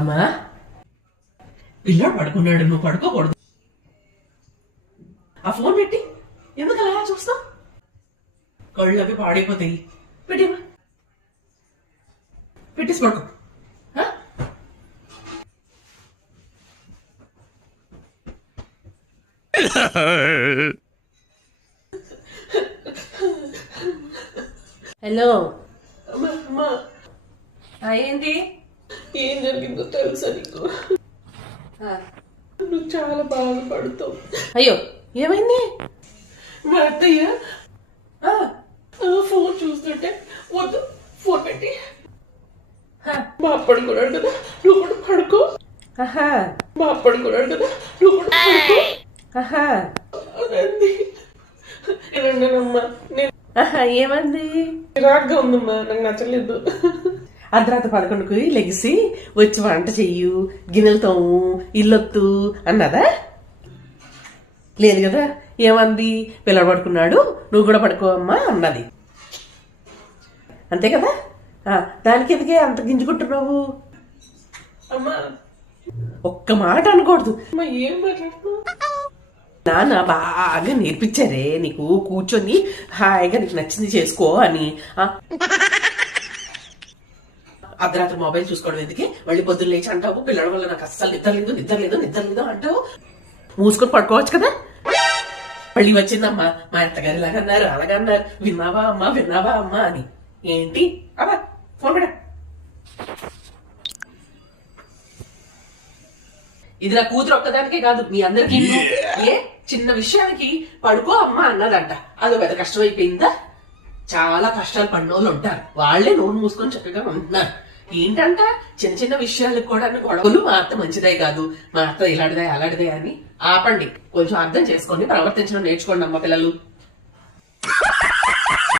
అమ్మా పిల్లాడు పడుకున్నాడు, నువ్వు పడుకోకూడదు. ఆ ఫోన్ పెట్టి ఎందుకు అలా చూస్తావు? కళ్ళు అవి పాడైపోతాయి. పెట్టిమా, పెట్టేసి పడుకో. హలో, ఏంటి? ఏం జరిగిందో తెలుసా నీకు? నువ్వు చాలా బాధపడుతావు. అయ్యో ఏమైంది? మా అత్తయ్య ఫోన్ చూస్తుంటే వద్దు, ఫోన్ పెట్టి మా పడుకున్నాడు కదా, నువ్వు కూడా పడుకో. మా పడుకున్నాడు కదా, నువ్వు కూడా పడుకో అనంది. నేనమ్మా, నేను ఏమంది? రాగ్గా ఉందమ్మా, నాకు నచ్చలేదు. అర్ధరాత్రి 11కి లెగిసి వచ్చి వంట చెయ్యు, గిన్నెలు తోము, ఇల్లొత్తు అన్నదా? లేదు కదా. ఏమంది? పిల్లడు పడుకున్నాడు, నువ్వు కూడా పడుకో అమ్మా అన్నది. అంతే కదా. దానికి ఎందుకే అంత గింజుకుంటున్నావు? అమ్మా ఒక్క మాట అనకూడదు. అమ్మా ఏం మాట్లాడుతున్నావు? నాన్న బాగా నేర్పించారే నీకు, కూర్చొని హాయిగా నీకు నచ్చింది చేసుకో అని. అర్ధరాత్రి మొబైల్ చూసుకోవడం ఎందుకే? మళ్ళీ పొద్దున్న లేచి అంటావు పిల్లల వల్ల నాకు అస్సలు నిద్రలేదు అంటావు. మూసుకొని పడుకోవచ్చు కదా. మళ్ళీ వచ్చిందమ్మా మా అత్తగారు ఇలాగన్నారు అలాగన్నారు, విన్నావా అమ్మా అని. ఏంటి అబ్బా ఫోన్ కూడా. ఇది నా కూతురు ఒక్కదానికే కాదు, మీ అందరికీ. ఏ చిన్న విషయానికి పడుకో అమ్మా అన్నదంట, అదో పెద్ద కష్టం అయిపోయిందా? చాలా కష్టాలు పడినోళ్ళు ఉంటారు, వాళ్లే నోరు మూసుకొని చక్కగా ఉంటున్నారు. ఏంటంట చిన్న చిన్న విషయాలకు కూడా గొడవలు. మా అత్త మంచిదే కాదు, మా అత్త ఇలాంటిదే అలాంటిదే అని ఆపండి. కొంచెం అర్థం చేసుకొని ప్రవర్తించడం నేర్చుకోండి అమ్మ పిల్లలు.